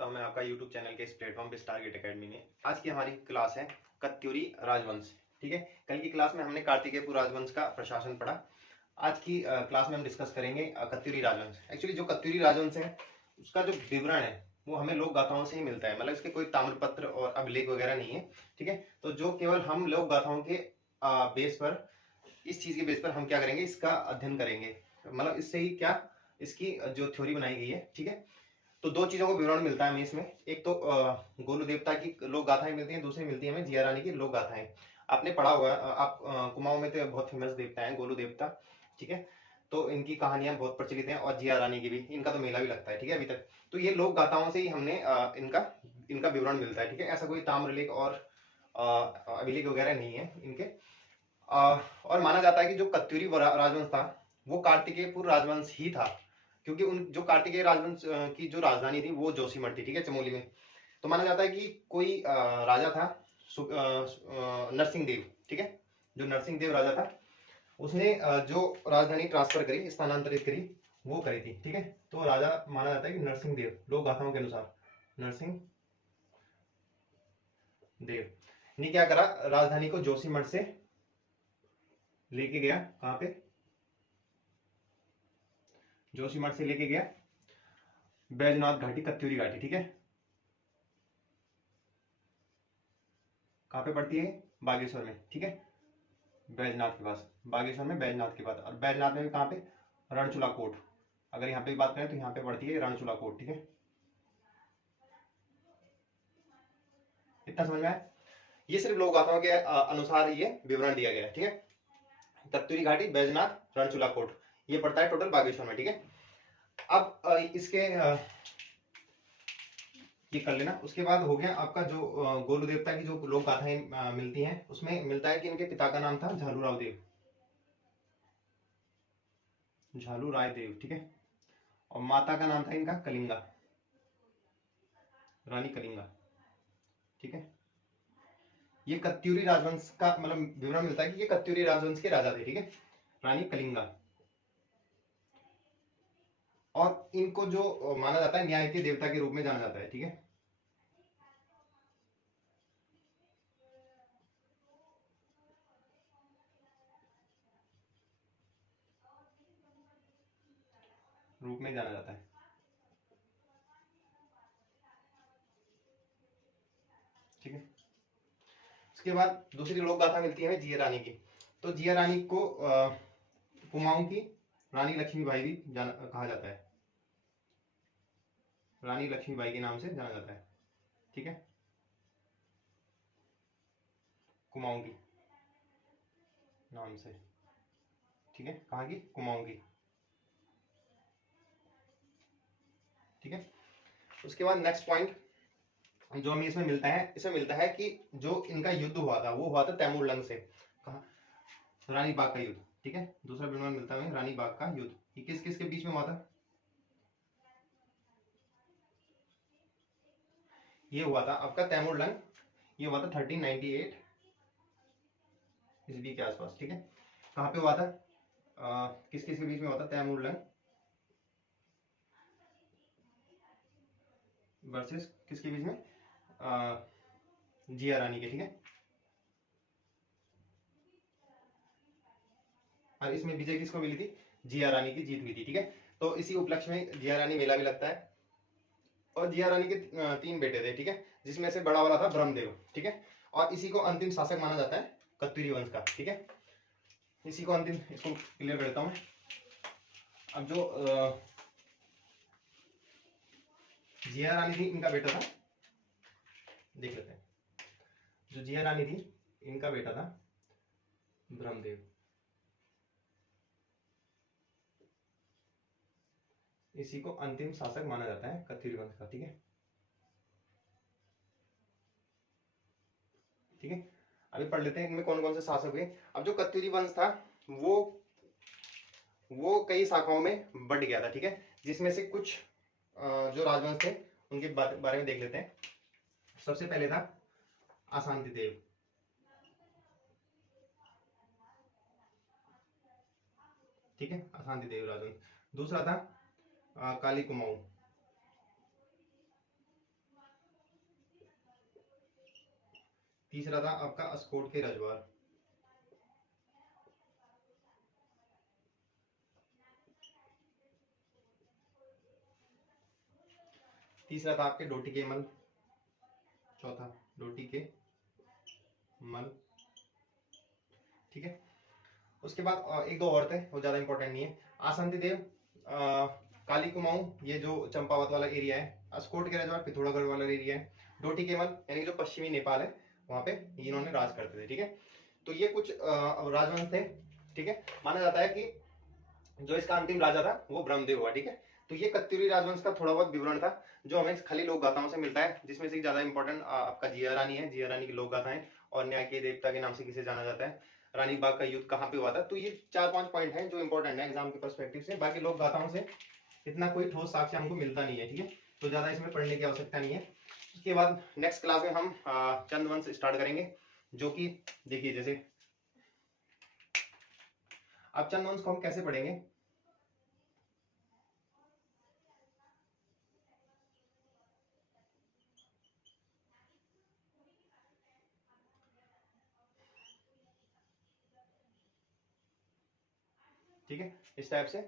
करता हूं मैं आपका YouTube चैनल के इस प्लेटफॉर्म पे स्टारगेट एकेडमी में। आज की हमारी क्लास है कत्यूरी राजवंश। ठीक है, कल की क्लास में हमने कार्तिकेयपुर राजवंश का प्रशासन पढ़ा। आज की क्लास में हम डिस्कस करेंगे कत्यूरी राजवंश। एक्चुअली जो कत्यूरी राजवंश है उसका जो विवरण है वो हमें लोक गाथाओं से ही मिलता है, मतलब इसके कोई ताम्रपत्र और अभिलेख वगैरह नहीं है। ठीक है, तो जो केवल हम लोक गाथाओं के बेस पर, इस चीज के बेस पर हम क्या करेंगे, इसका अध्ययन करेंगे। मतलब इससे ही क्या, इसकी जो थ्योरी बनाई गई है। ठीक है, तो दो चीजों को विवरण मिलता है हमें इसमें। एक तो गोलू देवता की लोक गाथाएं मिलती हैं, दूसरी मिलती है हमें जिया रानी की लोक गाथाएं। आपने पढ़ा होगा, आप कुमाऊं में तो बहुत फेमस देवता है गोलू देवता। ठीक है, तो इनकी कहानियां बहुत प्रचलित हैं और जिया रानी की भी, इनका तो मेला भी लगता है। ठीक है, अभी तक तो ये लोक गाथाओं से ही हमने इनका इनका विवरण मिलता है। ठीक है, ऐसा कोई ताम्रलेख और अभिलेख वगैरह नहीं है इनके। और माना जाता है कि जो कत्यूरी राजवंश था वो कार्तिकेयपुर राजवंश ही था, क्योंकि उन जो कार्तिकेय राजवंश की जो राजधानी थी वो जोशीमठ थी। ठीक है, चमोली में। तो माना जाता है कि कोई राजा था नरसिंह देव। ठीक है, जो नरसिंह देव राजा था उसने जो राजधानी ट्रांसफर करी, स्थानांतरित करी, वो करी थी। ठीक है, तो राजा माना जाता है कि नरसिंह देव, लोक गाथाओं के अनुसार नरसिंह देव ने क्या करा, राजधानी को जोशीमठ से लेके गया। कहां पे? जोशीमठ से लेके गया बैजनाथ घाटी, कत्यूरी घाटी। ठीक है, कहां पे पड़ती है? बागेश्वर में। ठीक है, बैजनाथ के पास, बागेश्वर में बैजनाथ के पास। और बैजनाथ में भी कहां पे? रणचूला कोट। अगर यहाँ पे बात करें तो यहाँ पे पड़ती है रणचूला कोट। ठीक है, इतना समझ में आया? ये सिर्फ लोक गाथाओं के अनुसार ये विवरण दिया गया है। ठीक है, कत्यूरी घाटी, बैजनाथ, रणचूला कोट, ये पड़ता है टोटल बागेश्वर में। ठीक है, अब इसके ये कर लेना। उसके बाद हो गया आपका जो गोलू देवता की जो लोक गाथाएं मिलती हैं, उसमें मिलता है कि इनके पिता का नाम था झालूराव देव, झालू राय देव। ठीक है, और माता का नाम था इनका कलिंगा, रानी कलिंगा। ठीक है, ये कत्यूरी राजवंश का मतलब विवरण मिलता है कि ये कत्यूरी राजवंश के राजा थे। ठीक है, रानी कलिंगा। और इनको जो माना जाता है न्याय के देवता के रूप में जाना जाता है। ठीक है, रूप में जाना जाता है। ठीक है, उसके बाद दूसरी लोक गाथा मिलती है जिया रानी की। तो जिया रानी को कुमाऊं की रानी लक्ष्मीबाई भी कहा जाता है, रानी लक्ष्मीबाई के नाम से जाना जाता है। ठीक है, कुमाऊं की नाम से। ठीक है, कहाँ की? कुमाऊं की। ठीक है, उसके बाद नेक्स्ट पॉइंट जो हमें इसमें मिलता है, इसमें मिलता है कि जो इनका युद्ध हुआ था वो हुआ था तैमूरलंग से। कहा? रानी बाग का युद्ध। ठीक है, दूसरा विवरण मिलता है रानी बाग का युद्ध। ये किस किस के बीच में हुआ था? ये हुआ था आपका तैमूरलंग, ये हुआ था 1398 ईस्वी के आसपास। ठीक है, कहाँ पे हुआ था? किस किस के बीच में हुआ था? तैमूरलंग वर्सेस किसके बीच में? जिया रानी के। ठीक है, और इसमें विजय किसको मिली थी? जिया रानी की जीत हुई थी। ठीक है, तो इसी उपलक्ष्य में जिया रानी मेला भी लगता है। और जिया रानी के 3 बेटे थे। ठीक है, जिसमें से बड़ा वाला था ब्रह्मदेव। ठीक है, और इसी को अंतिम शासक माना जाता है कत्यूरी वंश का। ठीक है, इसी को अंतिम, इसको क्लियर कर देता हूं मैं। अब जो जिया रानी थी इनका बेटा था, देख लेते हैं। जो जिया रानी थी इनका बेटा था ब्रह्मदेव, इसी को अंतिम शासक माना जाता है कत्यूरी वंश का। ठीक है, ठीक है, अभी पढ़ लेते हैं इनमें कौन कौन से शासक हुए। अब जो कत्यूरी वंश था वो कई शाखाओं में बढ़ गया था। ठीक है, जिसमें से कुछ जो राजवंश थे उनके बारे में देख लेते हैं। सबसे पहले था अशांति देव। ठीक है, अशांति देव राजवंश। दूसरा था काली कुमाऊं। तीसरा था आपका अस्कोट के रजवाड़। तीसरा था आपके डोटी के मल। चौथा डोटी के मल। ठीक है। उसके बाद एक दो और थे, वो ज्यादा इंपॉर्टेंट नहीं है। आसंती देव, काली कुमाऊं, ये जो चंपावत वाला एरिया है। अस्कोट के रजवाड़ पिथौरागढ़ वाला एरिया है। डोटी केमल यानी जो पश्चिमी नेपाल है वहां पे इन्होंने राज करते थे। ठीक है। तो ये कुछ राजवंश थे। ठीक है। माना जाता है कि जो इसका अंतिम राजा था वो ब्रह्मदेव हुआ। ठीक है। तो ये कत्यूरी राजवंश का थोड़ा बहुत विवरण था जो हमें खाली लोक गाथाओं से मिलता है, जिसमें से ज्यादा इंपॉर्टेंट आपका जिया रानी है। जिया रानी की लोक गाथाएं और न्याय के देवता के नाम से किसे जाना जाता है, रानी बाग का युद्ध कहाँ पे हुआ था। तो ये 4-5 पॉइंट हैं जो इंपॉर्टेंट है एग्जाम के परस्पेक्टिव से। बाकी लोक गाथाओं से इतना कोई ठोस साक्ष्य हमको मिलता नहीं है। ठीक है। तो ज्यादा इसमें पढ़ने की आवश्यकता नहीं है। उसके बाद नेक्स्ट क्लास में हम चंदवंश स्टार्ट करेंगे, जो कि देखिए जैसे अब चंदवंश को हम कैसे पढ़ेंगे। ठीक है। इस टाइप से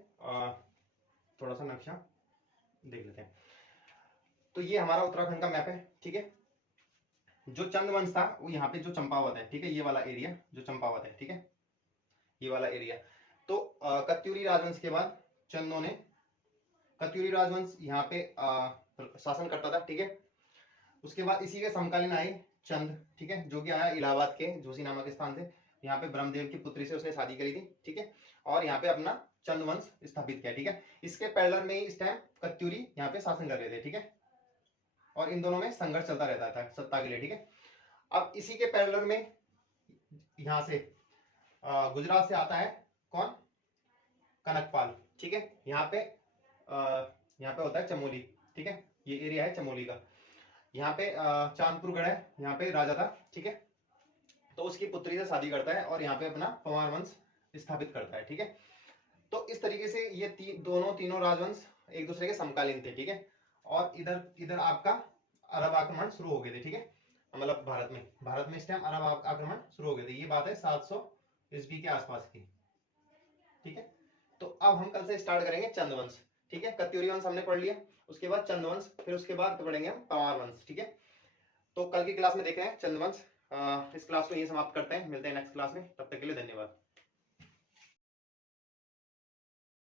थोड़ा सा नक्शा देख लेते हैं। तो ये हमारा उत्तराखंड का मैप है। ठीक है। जो चंदवंश था वो यहाँ पे जो चंपावत है, ठीक है, ये वाला एरिया जो चंपावत है, ठीक है, ये वाला एरिया। तो कत्यूरी राजवंश के बाद चंदों ने, कत्यूरी राजवंश यहाँ पे शासन करता था। ठीक है। उसके बाद इसी के समकालीन आए चंद। ठीक है। जो कि आया इलाहाबाद के जोशी नामक स्थान से। यहाँ पे ब्रह्मदेव की पुत्री से उसने शादी करी थी। ठीक है। और यहाँ पे अपना चंदवंश स्थापित किया। ठीक है। इसके पैरेलल में ही इस टाइम कत्यूरी यहाँ पे शासन कर रहे थे। ठीक है। और इन दोनों में संघर्ष चलता रहता था सत्ता के लिए। ठीक है। अब इसी के पैरेलल में यहाँ से गुजरात से आता है कौन, कनकपाल। ठीक है। यहाँ पे होता है चमोली। ठीक है। ये एरिया है चमोली का। यहाँ पे चांदपुर गढ़ है, यहाँ पे राजा था। ठीक है। तो उसकी पुत्री से शादी करता है और यहाँ पे अपना पवार वंश स्थापित करता है। ठीक है। तो इस तरीके से ये दोनों तीनों राजवंश एक दूसरे के समकालीन थे। ठीक है। और इधर इधर आपका अरब आक्रमण शुरू हो गए थे। ठीक है। मतलब भारत में इस टाइम अरब आक्रमण शुरू हो गए थे। ये बात है 700 ईस्वी के आसपास की। ठीक है। तो अब हम कल से स्टार्ट करेंगे चंदवंश। ठीक है। कत्यूरी वंश हमने पढ़ लिया, उसके बाद चंदवंश, फिर उसके बाद पढ़ेंगे हम पवार वंश। ठीक है। तो कल की क्लास में देखें चंदवंश। इस क्लास को यही समाप्त करते हैं, मिलते हैं नेक्स्ट क्लास में, तब तक के लिए धन्यवाद।